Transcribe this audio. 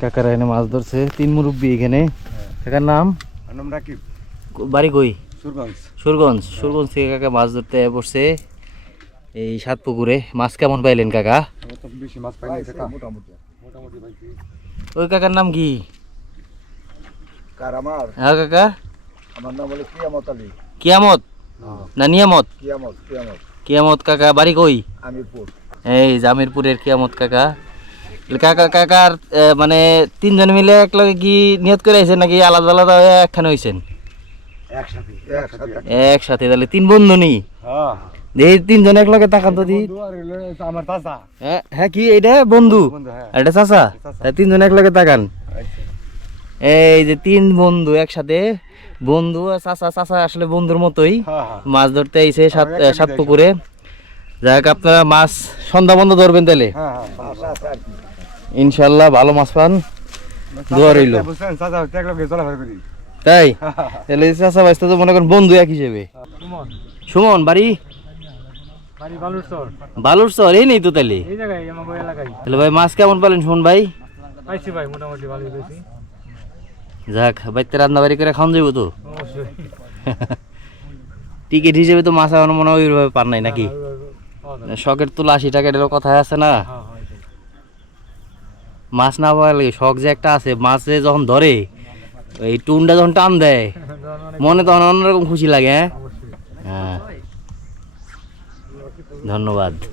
কাকারা এখানে মাছ ধরছে, 3 মুরব্বি এখানে। কাকার নাম রাকিব, বাড়ি কই? সুরগঞ্জ। সুরগঞ্জ থেকে কাকা মাছ ধরতে বসছে এই সাতপুকুরে। মাছ কেমন পাইলেন কাকা? বেশি মাছ পাইনি কাকা, মোটামুটি পাইছি। ওই কাকার নাম কি? কার আমার? হ্যাঁ কাকা, আমার নাম হলো কিয়ামত আলী। কিয়ামত না নিয়ামত? কিয়ামত কিয়ামত। কিয়ামত কাকা বাড়ি কই? আমিরপুর। এই জামিরপুরের কিয়ামত কাকা। কাকার মানে 3 জন মিলে একলগে কি নিয়ত করে আইছেন নাকি আলাদা আলাদা হয়ে একখানে হইছেন? একসাথে একসাথে। তাহলে 3 বন্ধু নি? হ্যাঁ, এই 3 জন একলগে তাকান তো দি। আমার চাচা। হ্যাঁ কি এইটা বন্ধু? আর এটা চাচা? 3 জন একলগে তাকান। এই যে 3 বন্ধু একসাথে, বন্ধু আর চাচা। চাচা আসলে বন্ধুর মতোই মাছ ধরতে আইছে সাতপুকুরে। যাক, আপনারা মাছ সন্ধ্যা বন্ধ ধরবেন তাহলে ইনশাল্লাহ ভালো মাছ পান, দোয়া রইল। তাই তাহলে চাচা ভাই তো মনে করেন বন্ধু এক হিসেবে। সুমন বাড়ি বালুরচর, এই নেই তো তাহলে। তাহলে ভাই মাছ কেমন পেলেন সুমন ভাই? যাক, বাইতে রান্না বাড়ি করে খাওয়ান যাবো তো। টিকিট হিসেবে তো মাছ এখন মনে হয় ওইভাবে পান নাই নাকি? শখের তুলা 80 টাকা, এটারও কথা আছে না? মাছ না পাওয়ার লাগে শখ যে একটা আছে, মাছে যখন ধরে এই টুনটা যখন টান দেয় মনে তখন অন্যরকম খুশি লাগে। হ্যাঁ, ধন্যবাদ।